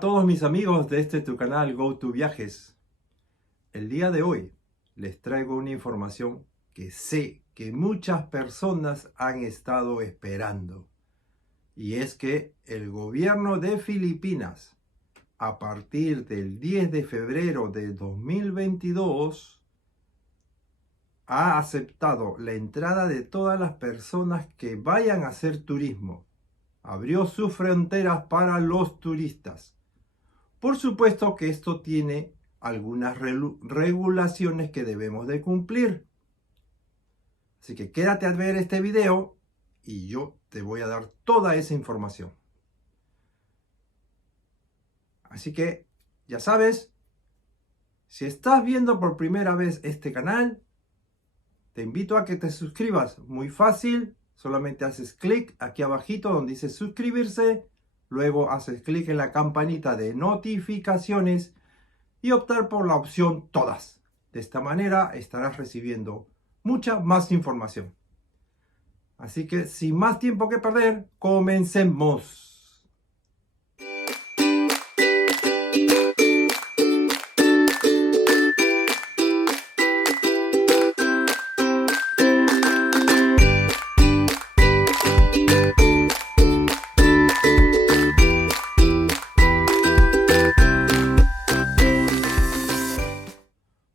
a todos mis amigos de tu canal GoToViajes. El día de hoy les traigo una información que sé que muchas personas han estado esperando. Y es que el gobierno de Filipinas, a partir del 10 de febrero de 2022, ha aceptado la entrada de todas las personas que vayan a hacer turismo. Abrió sus fronteras para los turistas. Por supuesto que esto tiene algunas regulaciones que debemos de cumplir. Así que quédate a ver este video y yo te voy a dar toda esa información. Así que ya sabes, si estás viendo por primera vez este canal, te invito a que te suscribas. Muy fácil, solamente haces clic aquí abajito donde dice suscribirse. Luego haces clic en la campanita de notificaciones y optar por la opción todas. De esta manera estarás recibiendo mucha más información. Así que sin más tiempo que perder, comencemos.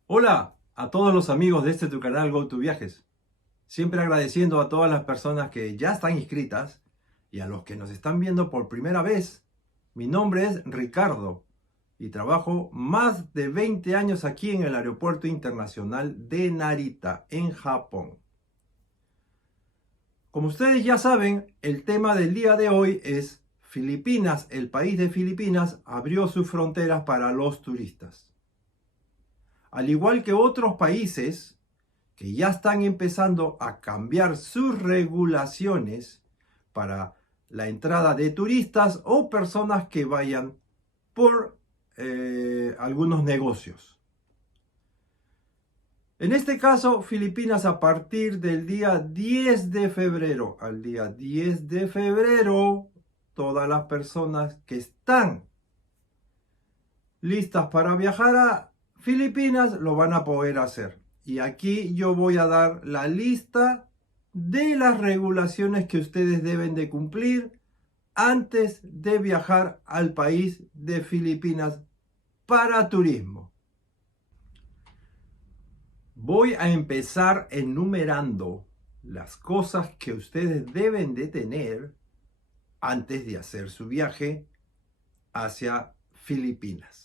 Hola a todos los amigos de tu canal GoToViajes. Siempre agradeciendo a todas las personas que ya están inscritas y a los que nos están viendo por primera vez. Mi nombre es Ricardo y trabajo más de 20 años aquí en el Aeropuerto Internacional de Narita, en Japón. Como ustedes ya saben, el tema del día de hoy es Filipinas. El país de Filipinas abrió sus fronteras para los turistas. Al igual que otros países que ya están empezando a cambiar sus regulaciones para la entrada de turistas o personas que vayan por algunos negocios. En este caso, Filipinas, a partir del día 10 de febrero al día 10 de febrero, todas las personas que están listas para viajar a Filipinas lo van a poder hacer. Y aquí yo voy a dar la lista de las regulaciones que ustedes deben de cumplir antes de viajar al país de Filipinas para turismo. Voy a empezar enumerando las cosas que ustedes deben de tener antes de hacer su viaje hacia Filipinas.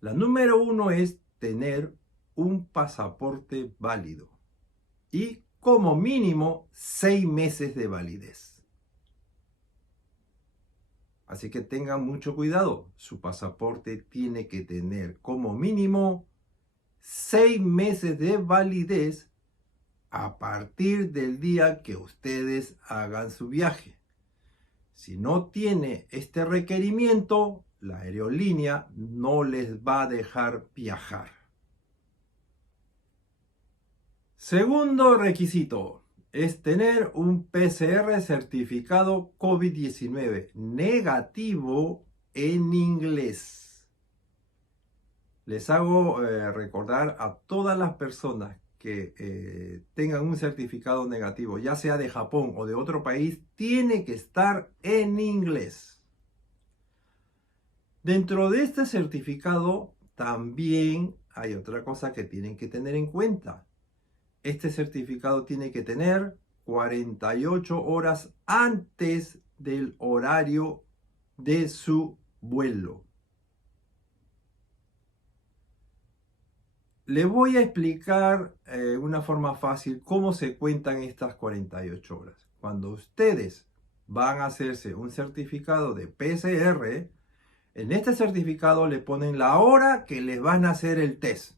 La número 1 es tener un pasaporte válido y como mínimo 6 meses de validez. Así que tengan mucho cuidado. Su pasaporte tiene que tener como mínimo 6 meses de validez a partir del día que ustedes hagan su viaje. Si no tiene este requerimiento, la aerolínea no les va a dejar viajar. Segundo requisito es tener un PCR certificado COVID-19 negativo en inglés. Les hago recordar a todas las personas que tengan un certificado negativo, ya sea de Japón o de otro país, tiene que estar en inglés. Dentro de este certificado también hay otra cosa que tienen que tener en cuenta. Este certificado tiene que tener 48 horas antes del horario de su vuelo. Les voy a explicar una forma fácil cómo se cuentan estas 48 horas. Cuando ustedes van a hacerse un certificado de PCR, en este certificado le ponen la hora que les van a hacer el test.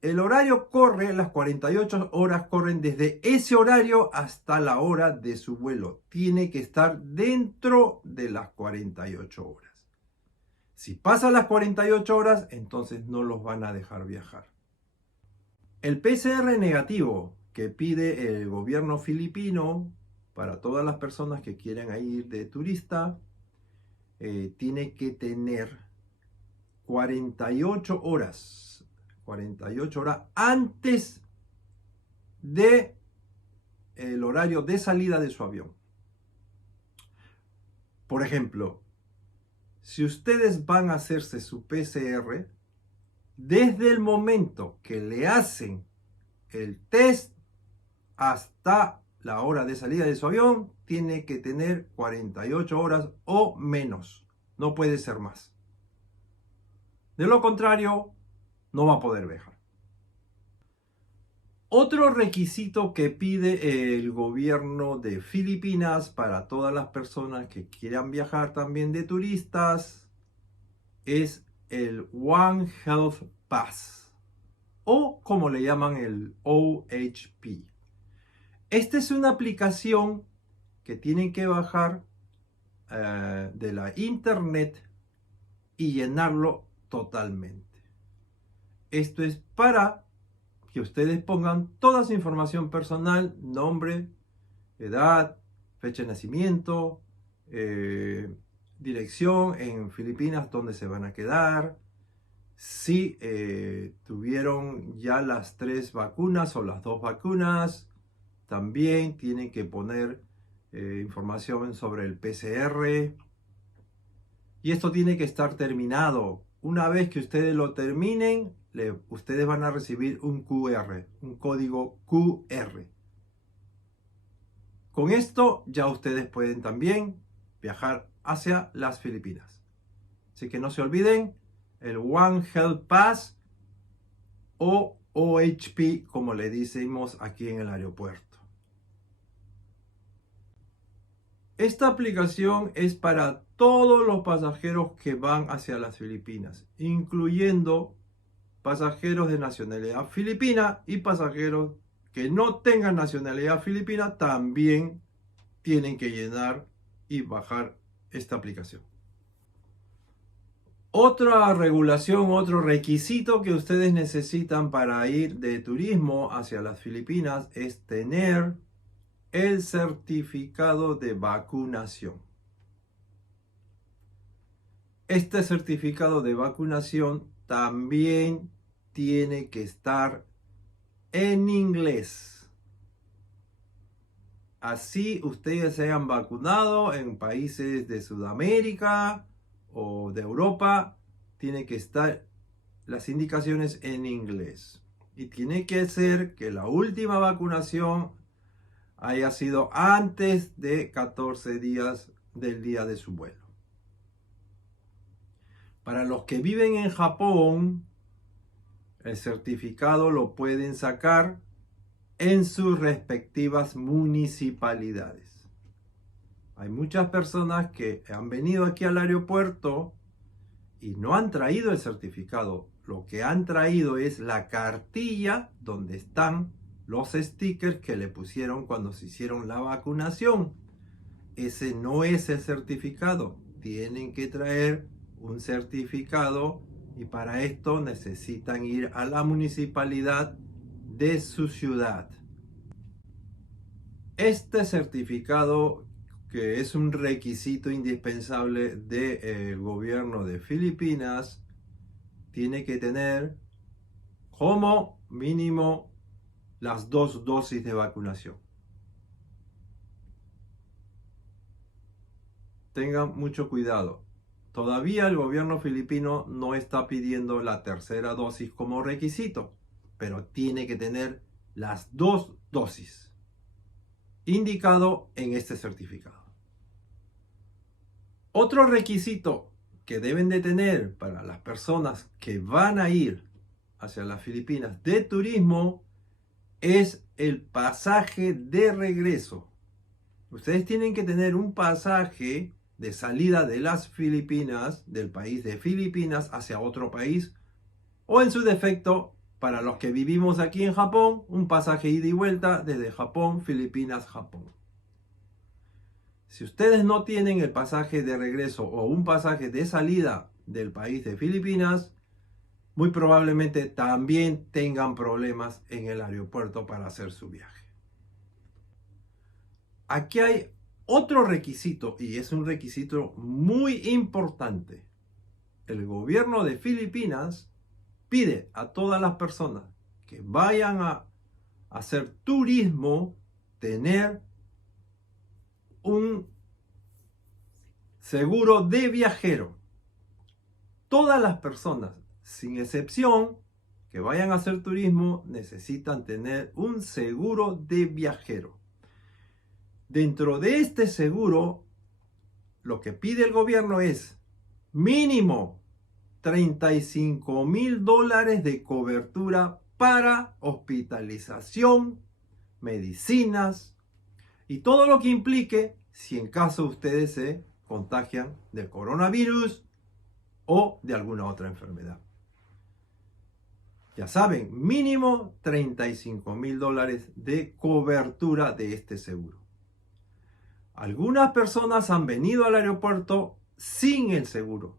El horario corre, las 48 horas corren desde ese horario hasta la hora de su vuelo. Tiene que estar dentro de las 48 horas. Si pasan las 48 horas, entonces no los van a dejar viajar. El PCR negativo que pide el gobierno filipino para todas las personas que quieran ir de turista, tiene que tener 48 horas antes de el horario de salida de su avión. Por ejemplo, si ustedes van a hacerse su PCR, desde el momento que le hacen el test hasta la hora de salida de su avión, tiene que tener 48 horas o menos. No puede ser más. De lo contrario, no va a poder viajar. Otro requisito que pide el gobierno de Filipinas para todas las personas que quieran viajar también de turistas es el One Health Pass, o como le llaman el OHP. Esta es una aplicación que tienen que bajar de la internet y llenarlo totalmente. Esto es para que ustedes pongan toda su información personal: nombre, edad, fecha de nacimiento, dirección en Filipinas, donde se van a quedar, si tuvieron ya las 3 vacunas o las 2 vacunas. También tienen que poner información sobre el PCR. Y esto tiene que estar terminado. Una vez que ustedes lo terminen, ustedes van a recibir un QR, un código QR. Con esto ya ustedes pueden también viajar hacia las Filipinas. Así que no se olviden, el One Health Pass o OHP, como le decimos aquí en el aeropuerto. Esta aplicación es para todos los pasajeros que van hacia las Filipinas, incluyendo pasajeros de nacionalidad filipina, y pasajeros que no tengan nacionalidad filipina también tienen que llenar y bajar esta aplicación. Otra regulación, otro requisito que ustedes necesitan para ir de turismo hacia las Filipinas es tener el certificado de vacunación. Este certificado de vacunación también tiene que estar en inglés. Así ustedes se hayan vacunado en países de Sudamérica o de Europa, tiene que estar las indicaciones en inglés. Y tiene que ser que la última vacunación haya sido antes de 14 días del día de su vuelo. Para los que viven en Japón, el certificado lo pueden sacar en sus respectivas municipalidades. Hay muchas personas que han venido aquí al aeropuerto y no han traído el certificado. Lo que han traído es la cartilla donde están los stickers que le pusieron cuando se hicieron la vacunación. Ese no es el certificado. Tienen que traer un certificado y para esto necesitan ir a la municipalidad de su ciudad. Este certificado, que es un requisito indispensable del gobierno de Filipinas, tiene que tener como mínimo las 2 dosis de vacunación. Tengan mucho cuidado. Todavía el gobierno filipino no está pidiendo la 3ª dosis como requisito, pero tiene que tener las 2 dosis indicado en este certificado. Otro requisito que deben de tener para las personas que van a ir hacia las Filipinas de turismo es el pasaje de regreso. Ustedes tienen que tener un pasaje de salida de las Filipinas, del país de Filipinas hacia otro país, o en su defecto, para los que vivimos aquí en Japón, un pasaje ida y vuelta desde Japón, Filipinas, Japón. Si ustedes no tienen el pasaje de regreso o un pasaje de salida del país de Filipinas, muy probablemente también tengan problemas en el aeropuerto para hacer su viaje. aquí hay otro requisito, y es un requisito muy importante. El gobierno de Filipinas pide a todas las personas que vayan a hacer turismo tener un seguro de viajero. Todas las personas, sin excepción, que vayan a hacer turismo necesitan tener un seguro de viajero. Dentro de este seguro, lo que pide el gobierno es mínimo $35,000 de cobertura para hospitalización, medicinas y todo lo que implique si en caso ustedes se contagian del coronavirus o de alguna otra enfermedad. Ya saben, mínimo $35,000 de cobertura de este seguro. Algunas personas han venido al aeropuerto sin el seguro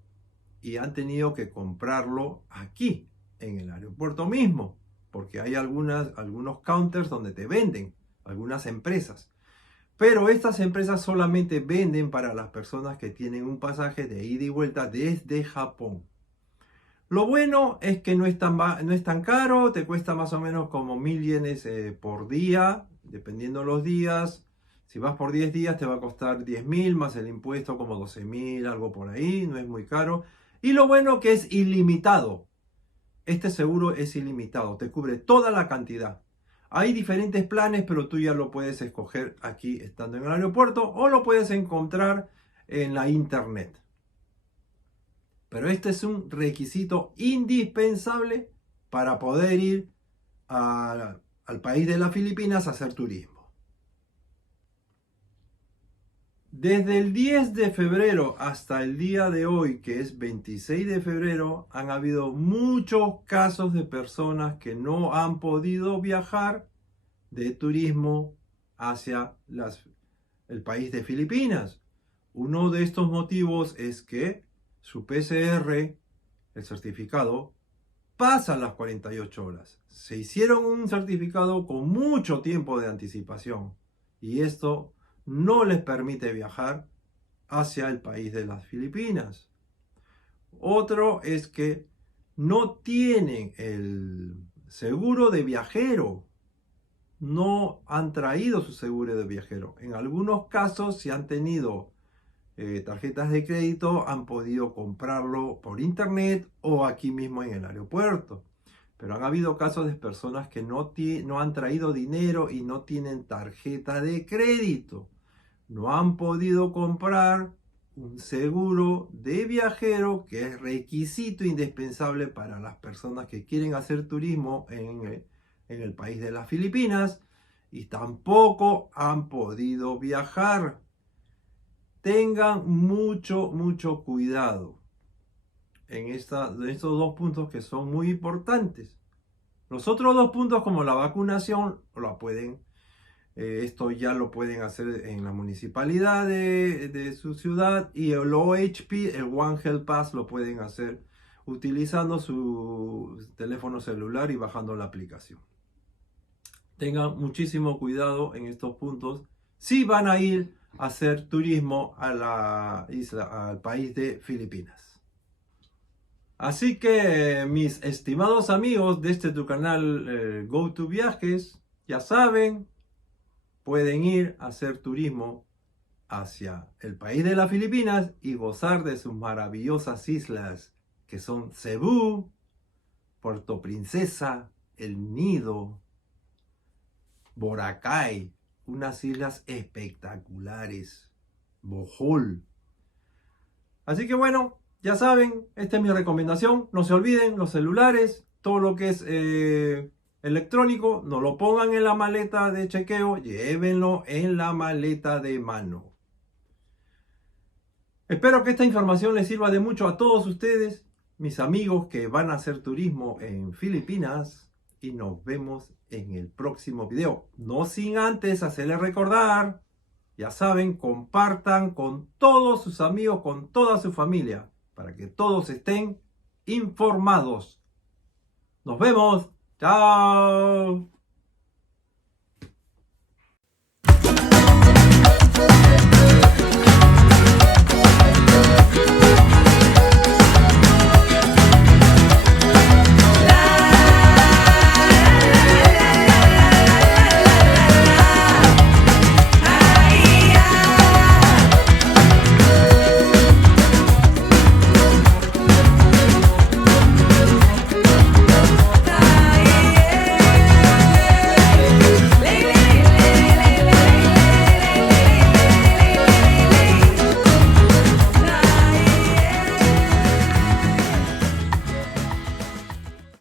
y han tenido que comprarlo aquí, en el aeropuerto mismo, porque hay algunos counters donde te venden, algunas empresas. Pero estas empresas solamente venden para las personas que tienen un pasaje de ida y vuelta desde Japón. Lo bueno es que no es tan caro, te cuesta más o menos como 1,000 yenes por día, dependiendo los días. Si vas por 10 días te va a costar 10,000 más el impuesto como 12,000, algo por ahí, no es muy caro. Y lo bueno que es ilimitado. Este seguro es ilimitado, te cubre toda la cantidad. Hay diferentes planes, pero tú ya lo puedes escoger aquí estando en el aeropuerto o lo puedes encontrar en la internet. Pero este es un requisito indispensable para poder ir al país de las Filipinas a hacer turismo. Desde el 10 de febrero hasta el día de hoy, que es 26 de febrero, han habido muchos casos de personas que no han podido viajar de turismo hacia el país de Filipinas. Uno de estos motivos es que su PCR, el certificado, pasa las 48 horas. Se hicieron un certificado con mucho tiempo de anticipación y esto no les permite viajar hacia el país de las Filipinas. Otro es que no tienen el seguro de viajero. No han traído su seguro de viajero. En algunos casos, si han tenido tarjetas de crédito, han podido comprarlo por internet o aquí mismo en el aeropuerto. Pero han habido casos de personas que no han traído dinero y no tienen tarjeta de crédito. No han podido comprar un seguro de viajero, que es requisito indispensable para las personas que quieren hacer turismo en el país de las Filipinas, y tampoco han podido viajar. Tengan mucho cuidado en estos dos puntos que son muy importantes. Los otros dos puntos, como la vacunación, esto ya lo pueden hacer en la municipalidad de su ciudad, y el OHP, el One Health Pass, lo pueden hacer utilizando su teléfono celular y bajando la aplicación. Tengan muchísimo cuidado en estos puntos si van a ir a hacer turismo a al país de Filipinas. Así que mis estimados amigos de tu canal GoToViajes, ya saben, pueden ir a hacer turismo hacia el país de las Filipinas y gozar de sus maravillosas islas, que son Cebú, Puerto Princesa, El Nido, Boracay, unas islas espectaculares, Bohol. Así que bueno, ya saben, esta es mi recomendación. No se olviden los celulares, todo lo que es electrónico, no lo pongan en la maleta de chequeo, llévenlo en la maleta de mano. Espero que esta información les sirva de mucho a todos ustedes, mis amigos que van a hacer turismo en Filipinas, y nos vemos en el próximo video. No sin antes hacerles recordar, ya saben, compartan con todos sus amigos, con toda su familia, para que todos estén informados. Nos vemos. Chao.